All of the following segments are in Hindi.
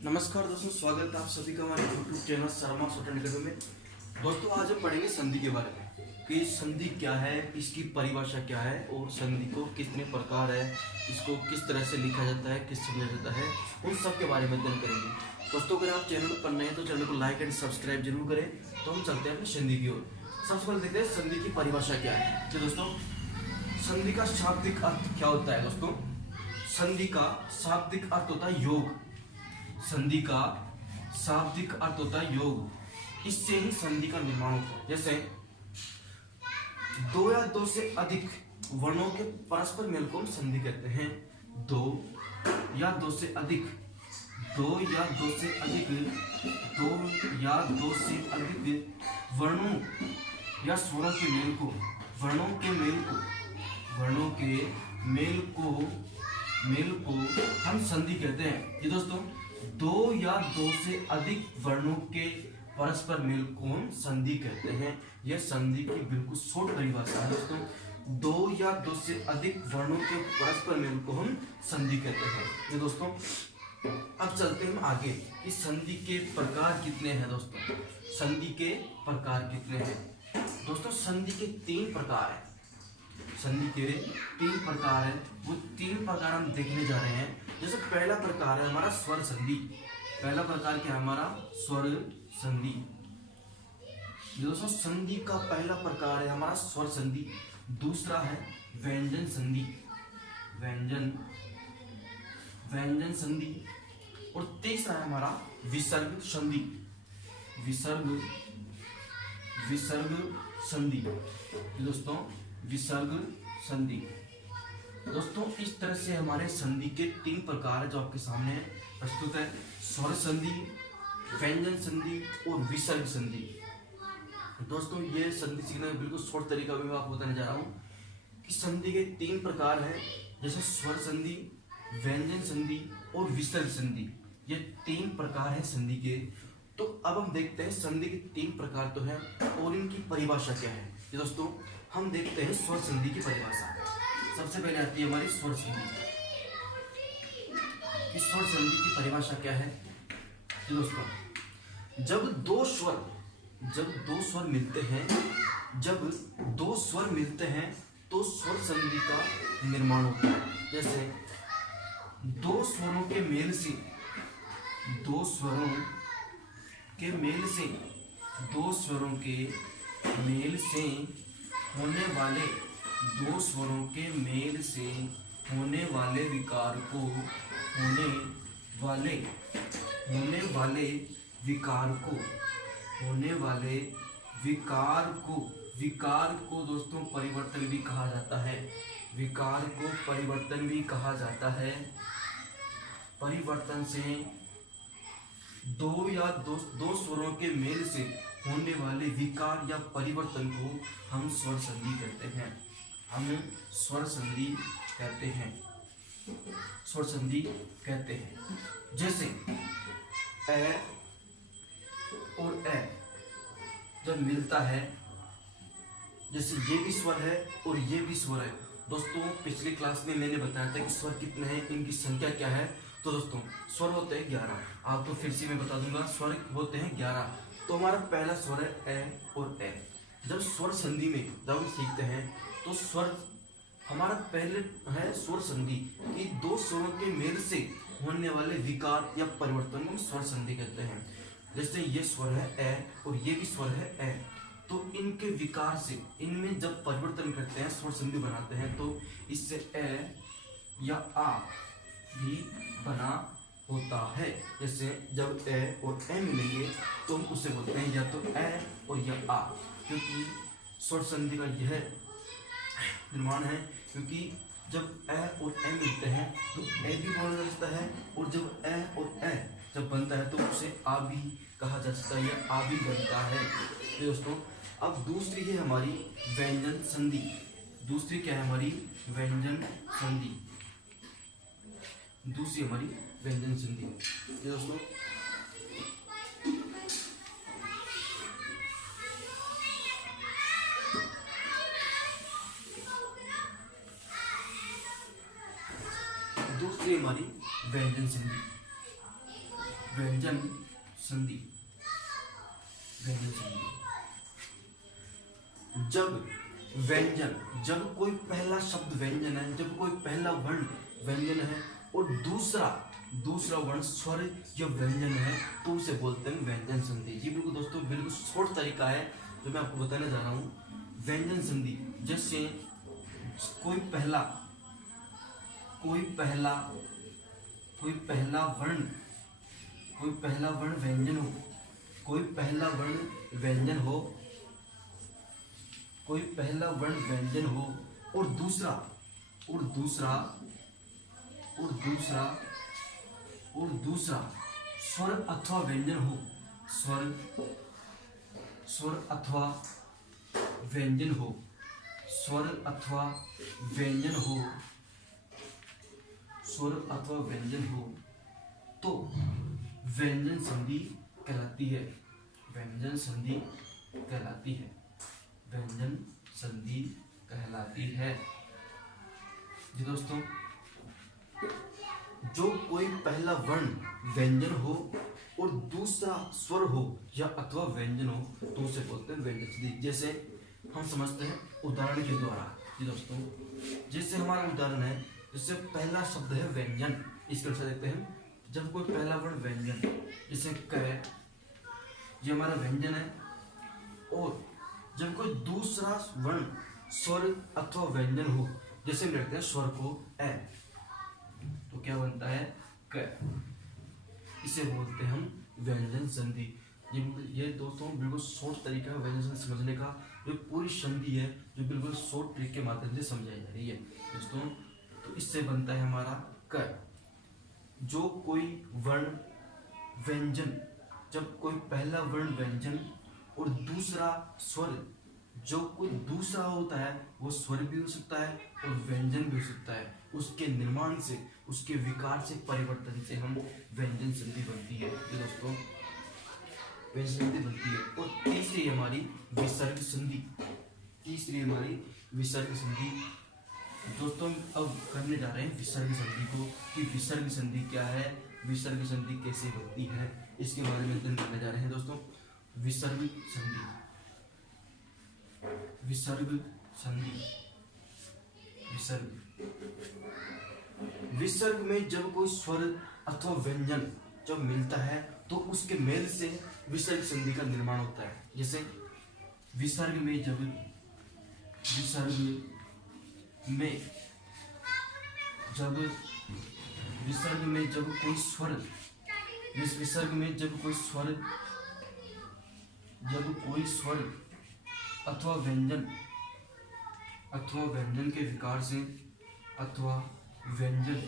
नमस्कार दोस्तों, स्वागत है आप सभी का हमारे YouTube channel Sharma student academy में। दोस्तों आज हम पढ़ेंगे संधि के बारे में कि संधि क्या है, इसकी परिभाषा क्या है और संधि को कितने प्रकार है, इसको किस तरह से लिखा जाता है, किस समझा जाता है, उन सब के बारे में अध्ययन करेंगे। दोस्तों अगर आप चैनल पर नए हैं तो चैनल को लाइक एंड सब्सक्राइब जरूर करें। तो हम चलते हैं अपनी संधि की ओर। सबसे पहले देखते हैं संधि की परिभाषा क्या है। तो दोस्तों संधि का शाब्दिक अर्थ क्या होता है। दोस्तों संधि का शाब्दिक अर्थ होता है योग। संधि का शाब्दिक अर्थ होता है योग। इससे ही संधि का निर्माण होता है। जैसे दो या दो से अधिक वर्णों के परस्पर मेल को हम संधि कहते हैं। दो या दो से अधिक वर्णों या स्वरों के मेल को हम संधि कहते हैं। ये दोस्तों दो या दो से अधिक वर्णों के परस्पर मेल को हम संधि कहते हैं। यह संधि की बिल्कुल शॉर्ट परिभाषा है। दोस्तों दो या दो से अधिक वर्णों के परस्पर मेल को हम संधि कहते हैं। ये दोस्तों अब चलते हैं हम आगे कि संधि के प्रकार कितने हैं। दोस्तों संधि के प्रकार कितने हैं। दोस्तों संधि के तीन प्रकार हैं। वो तीन प्रकार हम देखने जा रहे हैं। जैसे पहला प्रकार है हमारा स्वर संधि। पहला प्रकार क्या है हमारा स्वर संधि। दोस्तों संधि का पहला प्रकार है हमारा स्वर संधि। दूसरा है व्यंजन संधि। व्यंजन संधि और तीसरा है हमारा विसर्ग संधि। दोस्तों विसर्ग संधि। दोस्तों इस तरह से हमारे संधि के तीन प्रकार है जो आपके सामने प्रस्तुत है। स्वर संधि, व्यंजन संधि और विसर्ग संधि। दोस्तों ये संधि सीखने का बिल्कुल शॉर्ट तरीका में मैं आपको बताने जा रहा हूँ कि संधि के तीन प्रकार है। जैसे स्वर संधि, व्यंजन संधि और विसर्ग संधि। ये तीन प्रकार है संधि के। तो अब हम देखते हैं संधि के तीन प्रकार तो है और इनकी परिभाषा क्या है। ये दोस्तों हम देखते हैं स्वर संधि की परिभाषा। सबसे पहले आती है हमारी स्वर संधि। स्वर संधि की परिभाषा क्या है। दोस्तों जब दो स्वर मिलते हैं तो स्वर संधि का निर्माण होता है। जैसे दो स्वरों के मेल से होने वाले विकार को दोस्तों परिवर्तन भी कहा जाता है। परिवर्तन से दो स्वरों के मेल से होने वाले विकार या परिवर्तन को हम स्वर संधि कहते हैं। जैसे ए और ए जब मिलता है, जैसे ये भी स्वर है और ये भी स्वर है। दोस्तों पिछली क्लास में मैंने बताया था कि स्वर कितने हैं, इनकी संख्या क्या है। तो दोस्तों स्वर होते हैं 11। आपको फिर से मैं बता दूंगा, स्वर होते हैं 11। तो हमारा पहला स्वर है ए और ए। जब स्वर संधि में जब हम सीखते हैं तो स्वर हमारा पहले है स्वर संधि कि दो स्वरों के मेल से होने वाले विकार या परिवर्तन को स्वर संधि कहते हैं। जैसे ये स्वर है ए और ये भी स्वर है ए, तो इनके विकार से इनमें जब परिवर्तन करते हैं, स्वर संधि बनाते हैं, तो इससे ए या आ भी बना होता है। जैसे जब ए और ए मिलेंगे तो हम उसे बोलते हैं या तो ए और या आ, क्योंकि स्वर संधि का यह निर्माण है। क्योंकि जब ए और ए मिलते हैं तो ए भी बोला जा सकता है और जब ए और ए जब बनता है तो उसे आ भी कहा जा सकता है या आ भी बनता है। तो दोस्तों अब दूसरी है हमारी व्यंजन संधि। दूसरी क्या है हमारी व्यंजन संधि। दोस्तों दूसरी हमारी व्यंजन संधि। व्यंजन संधि। व्यंजन संधि जब कोई पहला शब्द व्यंजन है, जब कोई पहला वर्ण व्यंजन है और दूसरा वर्ण स्वर या व्यंजन है तो उसे बोलते हैं व्यंजन संधि। जी बिल्कुल दोस्तों, बिल्कुल शॉर्ट तरीका है जो मैं आपको बताने जा रहा हूँ। व्यंजन संधि जैसे कोई पहला वर्ण व्यंजन हो, कोई पहला वर्ण व्यंजन हो और दूसरा स्वर अथवा व्यंजन हो, स्वर अथवा व्यंजन हो तो व्यंजन संधि कहलाती है। व्यंजन संधि कहलाती है। जी दोस्तों, जो कोई पहला वर्ण व्यंजन हो और दूसरा स्वर हो या अथवा व्यंजन हो तो उसे बोलते हैं व्यंजन संधि। जैसे हम समझते हैं उदाहरण के द्वारा। जी दोस्तों, जैसे हमारा उदाहरण है, जैसे पहला शब्द है व्यंजन, इसके अनुसार देखते हैं। जब कोई पहला वर्ण व्यंजन, जैसे क, ये हमारा व्यंजन है, और जब कोई दूसरा वर्ण स्वर अथवा व्यंजन हो, जैसे हम लिखते हैं स्वर को ए, तो क्या बनता है क, इसे बोलते हैं हम व्यंजन संधि। ये दोस्तों बिल्कुल शॉर्ट तरीका है व्यंजन संधि समझने का। जो पूरी संधि है जो बिल्कुल शॉर्ट ट्रिक के माध्यम से समझाई जा रही है दोस्तों। तो इससे बनता है हमारा क। जो कोई वर्ण व्यंजन, जब कोई पहला वर्ण व्यंजन और दूसरा स्वर, जो कोई दूसरा होता है वो स्वर भी हो सकता है और व्यंजन भी हो सकता है, उसके निर्माण से, उसके विकार से, परिवर्तन से हम व्यंजन संधि बनती है। ये दोस्तों व्यंजन संधि बनती है। और तीसरी हमारी विसर्ग संधि। दोस्तों अब करने जा रहे हैं विसर्ग संधि को, कि विसर्ग संधि क्या है, विसर्ग संधि कैसे बनती है, इसके बारे में अध्ययन करने जा रहे हैं दोस्तों। विसर्ग संधि। विसर्ग में जब कोई स्वर अथवा व्यंजन जब मिलता है तो उसके मेल से विसर्ग संधि का निर्माण होता है। जैसे विसर्ग में जब कोई स्वर अथवा व्यंजन के विकार से, अथवा व्यंजन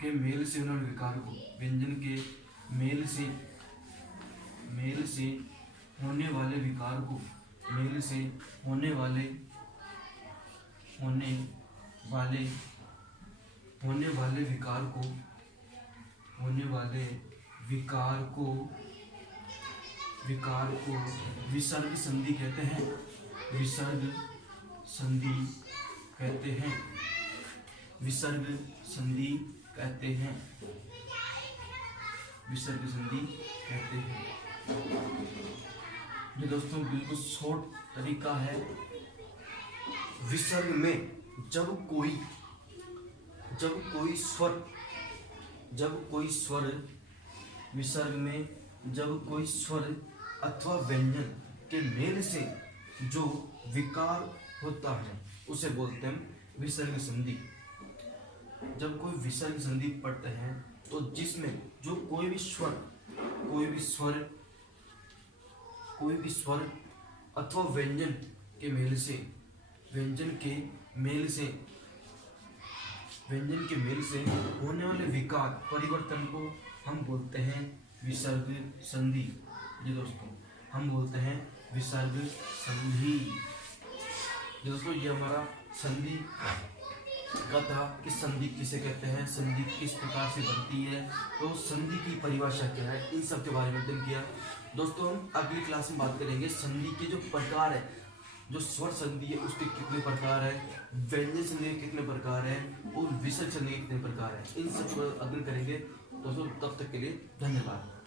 के मेल से उन्होंने विकार को, व्यंजन के मेल से होने वाले विकार को, होने वाले विकार को विसर्ग संधि कहते हैं। विसर्ग संधि कहते हैं। ये दोस्तों बिल्कुल शॉर्ट तरीका है। विसर्ग में जब कोई स्वर अथवा व्यंजन के मेल से जो विकार होता है उसे बोलते हैं विसर्ग संधि। जब कोई विसर्ग संधि पढ़ते हैं तो जिसमें जो कोई भी स्वर अथवा व्यंजन के मेल से होने वाले विकार, परिवर्तन को हम बोलते हैं विसर्ग संधि। जी दोस्तों, हम बोलते हैं विसर्ग संधि। जी दोस्तों, ये हमारा संधि का था कि संधि किसे कहते हैं, संधि किस प्रकार से बनती है, तो संधि की परिभाषा क्या है, इन सब के बारे में अध्ययन किया। दोस्तों हम अगली क्लास में बात करेंगे संधि के जो प्रकार है, जो स्वर संधि है उसके कितने प्रकार है, व्यंजन संधि के कितने प्रकार है और विसर्ग संधि के कितने प्रकार है, इन सब पर अध्ययन करेंगे। दोस्तों तब तक के लिए धन्यवाद।